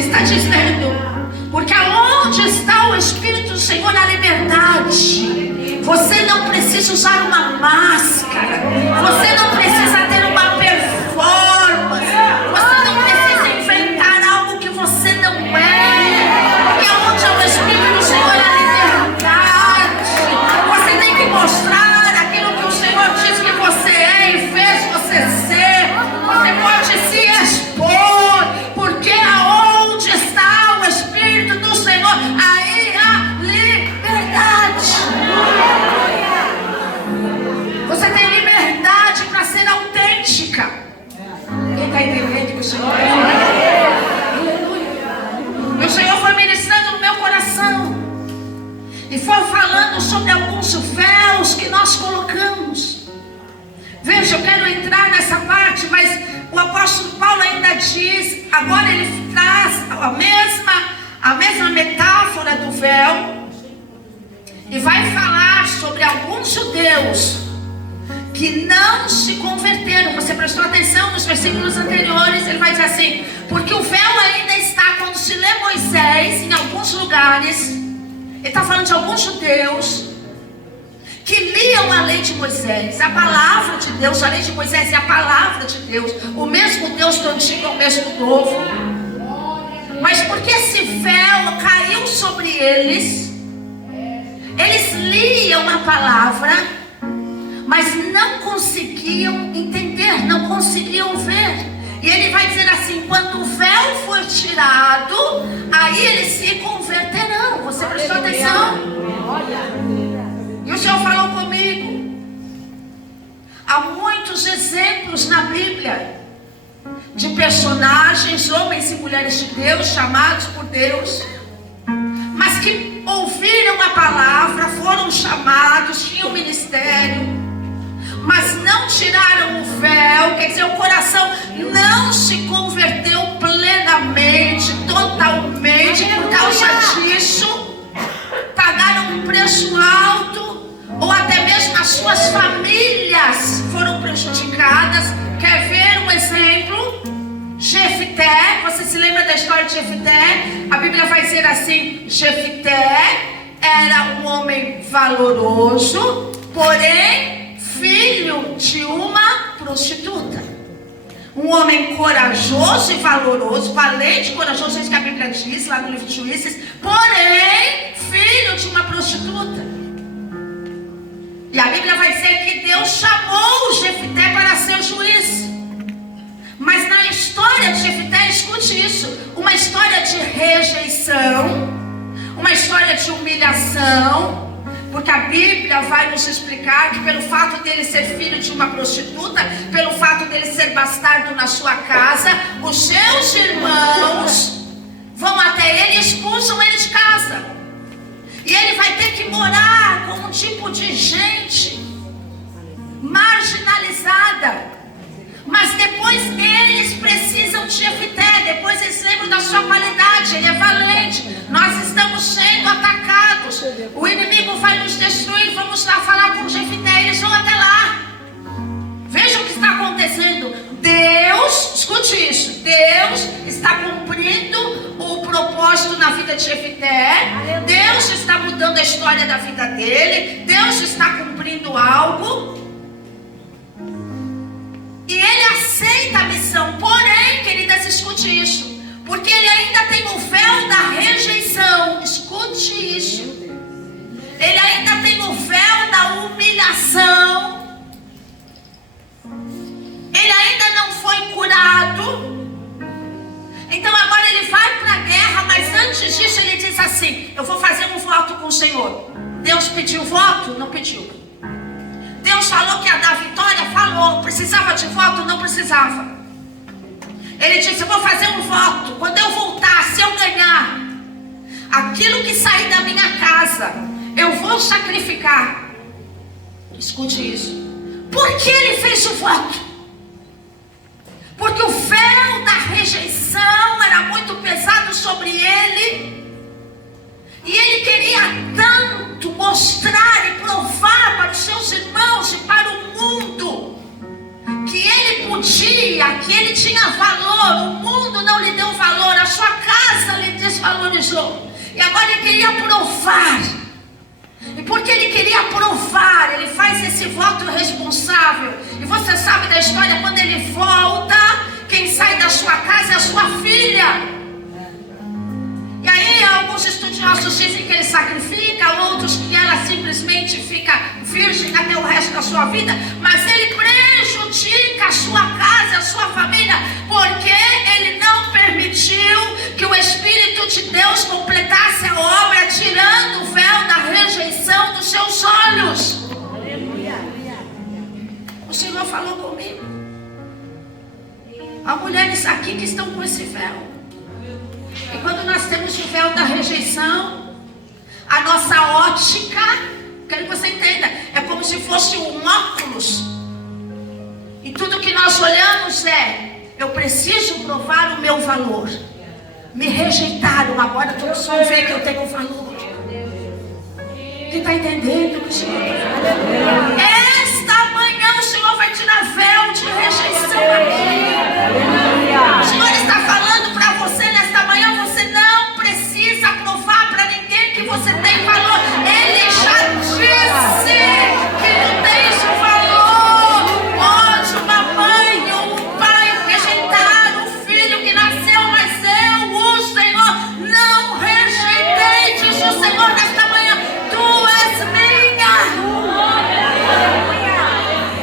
Está dizendo, porque aonde está o Espírito do Senhor, a liberdade. Você não precisa usar uma máscara, você não precisa ter uma performance, você não precisa inventar algo que você não é, porque aonde é o Espírito do Senhor, a liberdade. Você tem que mostrar aquilo que o Senhor diz que você é e fez você ser. Você pode se expor, porque aonde está o Espírito do Senhor, aí há liberdade. Você tem liberdade para ser autêntica. Quem está entendendo que o Senhor é? Aleluia. O Senhor foi ministrando no meu coração e foi falando sobre alguns véus que nós colocamos. Veja, eu quero entrar nessa parte, mas o apóstolo Paulo ainda diz, agora ele traz a mesma metáfora do véu e vai falar sobre alguns judeus que não se converteram. Você prestou atenção nos versículos anteriores? Ele vai dizer assim, porque o véu ainda está, quando se lê Moisés, em alguns lugares, ele está falando de alguns judeus que liam a lei de Moisés, a palavra de Deus. A lei de Moisés é a palavra de Deus, o mesmo Deus do antigo é o mesmo do novo. Mas porque esse véu caiu sobre eles, eles liam a palavra, mas não conseguiam entender, não conseguiam ver. E ele vai dizer assim, quando o véu for tirado, aí eles se converterão. Você prestou atenção? E o Senhor falou comigo. Há muitos exemplos na Bíblia de personagens, homens e mulheres de Deus, chamados por Deus, mas que ouviram a palavra, foram chamados, tinham ministério, mas não tiraram o véu, quer dizer, o coração não se converteu plenamente, totalmente. Por causa disso, pagaram um preço alto, ou até mesmo as suas famílias foram prejudicadas. Quer ver um exemplo? Jefté, você se lembra da história de Jefté? A Bíblia vai dizer assim, Jefté era um homem valoroso, porém filho de uma prostituta. Um homem corajoso e valoroso, valente e corajoso, é isso que a Bíblia diz lá no livro de Juízes, porém filho de uma prostituta. E a Bíblia vai dizer que Deus chamou Jefté para ser juiz. Mas na história de Jefté, escute isso, uma história de rejeição, uma história de humilhação, porque a Bíblia vai nos explicar que pelo fato dele ser filho de uma prostituta, pelo fato dele ser bastardo na sua casa, os seus irmãos vão até ele e expulsam ele de casa. E ele vai ter que morar com um tipo de gente marginalizada. Mas depois eles precisam de Jefté, depois eles lembram da sua qualidade, ele é valente. Nós estamos sendo atacados, o inimigo vai nos destruir, vamos lá falar com Jefté, eles vão até lá. Veja o que está acontecendo. Deus, escute isso, Deus está cumprindo o propósito na vida de Jefté. Deus está mudando a história da vida dele, Deus está cumprindo algo. E ele aceita a missão, porém, queridas, escute isso, porque ele ainda tem o véu da rejeição, escute isso, ele ainda tem o véu da humilhação, ele ainda não foi curado. Então agora ele vai para a guerra, mas antes disso ele diz assim, eu vou fazer um voto com o Senhor. Deus pediu voto? Não pediu. Deus falou que ia dar vitória? Falou. Precisava de voto? Não precisava. Ele disse, eu vou fazer um voto. Quando eu voltar, se eu ganhar aquilo que sair da minha casa, eu vou sacrificar. Escute isso. Por que ele fez o voto? Porque o véu da rejeição era muito pesado sobre ele. E ele queria tanto mostrar e provar para os seus irmãos e para o mundo que ele podia, que ele tinha valor. O mundo não lhe deu valor, a sua casa desprezou. E agora ele queria provar. E porque ele queria provar, ele faz esse voto responsável. E você sabe da história, quando ele volta, quem sai da sua casa é a sua filha. E aí alguns estudiosos dizem que ele sacrifica, outros que ela simplesmente fica virgem até o resto da sua vida. Mas ele prejudica a sua casa, a sua família, porque ele não permitiu que o Espírito de Deus completasse a obra, tirando o véu da rejeição dos seus olhos. O Senhor falou comigo. Há mulheres aqui que estão com esse véu. E quando nós temos o véu da rejeição, a nossa ótica, quero que você entenda, é como se fosse um óculos. E tudo que nós olhamos é: eu preciso provar o meu valor. Me rejeitaram, agora todos vão ver que eu tenho valor. Quem está entendendo o que o Senhor está falando? Esta manhã o Senhor vai tirar véu de rejeição aqui. O Senhor está falando para você nesta manhã: você não precisa provar para ninguém que você tem